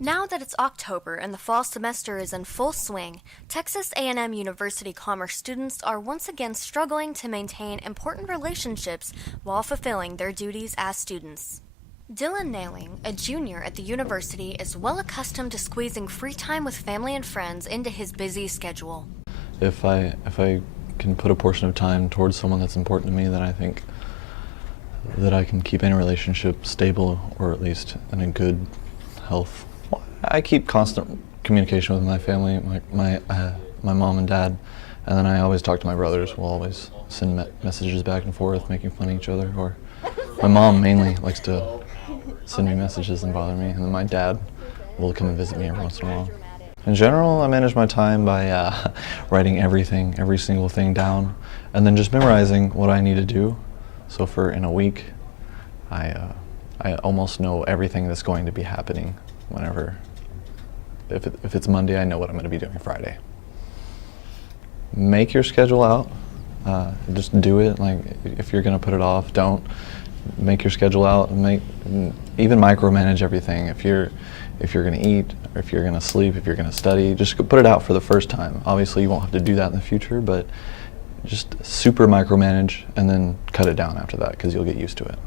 Now that it's October and the fall semester is in full swing, Texas A&M University Commerce students are once again struggling to maintain important relationships while fulfilling their duties as students. Dylan Nailing, a junior at the university, is well accustomed to squeezing free time with family and friends into his busy schedule. If I can put a portion of time towards someone that's important to me, then I think that I can keep any relationship stable, or at least in a good health. I keep constant communication with my family, my mom and dad, and then I always talk to my brothers. We'll always send messages back and forth, making fun of each other. Or my mom mainly likes to send me messages and bother me, and then my dad will come and visit me every once in a while. In general, I manage my time by writing every single thing down, and then just memorizing what I need to do. So in a week, I almost know everything that's going to be happening whenever. If it's Monday, I know what I'm going to be doing Friday. Make your schedule out. Just do it. Like, if you're going to put it off, don't. Make your schedule out and even micromanage everything. If you're going to eat, or if you're going to sleep, if you're going to study, just put it out for the first time. Obviously, you won't have to do that in the future, but just super micromanage and then cut it down after that, because you'll get used to it.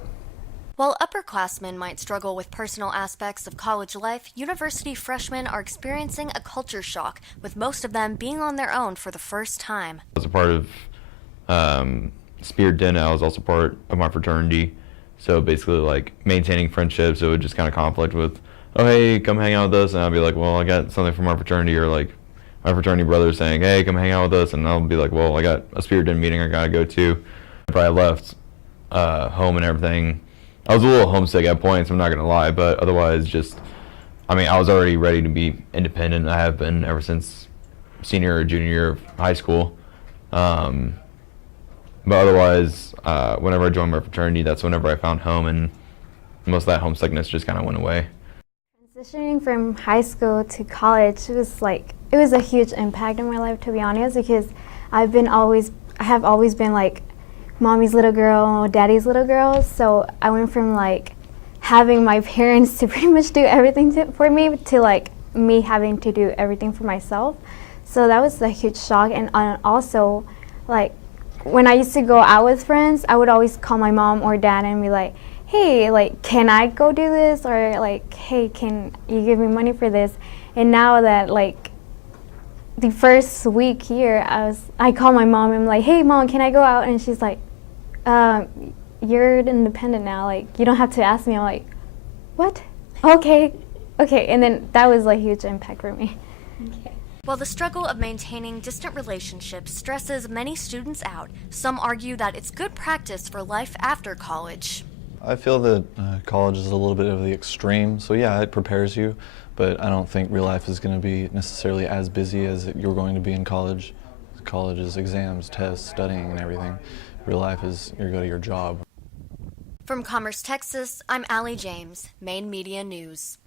While upperclassmen might struggle with personal aspects of college life, university freshmen are experiencing a culture shock, with most of them being on their own for the first time. As a part of Spear Den, I was also part of my fraternity. So basically, like, maintaining friendships, it would just kind of conflict with, oh, hey, come hang out with us. And I'd be like, well, I got something from our fraternity, or like my fraternity brother saying, hey, come hang out with us. And I'll be like, well, I got a Spear Den meeting I got to go to. If I left home and everything, I was a little homesick at points, I'm not going to lie, but otherwise I was already ready to be independent. I have been ever since senior or junior year of high school. But otherwise, whenever I joined my fraternity, that's whenever I found home, and most of that homesickness just kind of went away. Transitioning from high school to college it was a huge impact in my life, to be honest, because I have always been like mommy's little girl, daddy's little girl. So I went from like having my parents to pretty much do everything for me to like me having to do everything for myself. So that was a huge shock. And also, like, when I used to go out with friends, I would always call my mom or dad and be like, hey, like, can I go do this? Or like, hey, can you give me money for this? And now that, like, the first week here, I call my mom and I'm like, hey mom, can I go out? And she's like, you're independent now, like, you don't have to ask me. I'm like, what? Okay. And then that was a huge impact for me. Okay. While the struggle of maintaining distant relationships stresses many students out, some argue that it's good practice for life after college. I feel that college is a little bit of the extreme, so yeah, it prepares you, but I don't think real life is going to be necessarily as busy as you're going to be in college. College is exams, tests, studying, and everything. Real life is you go to your job. From Commerce, Texas, I'm Allie James, Maine Media News.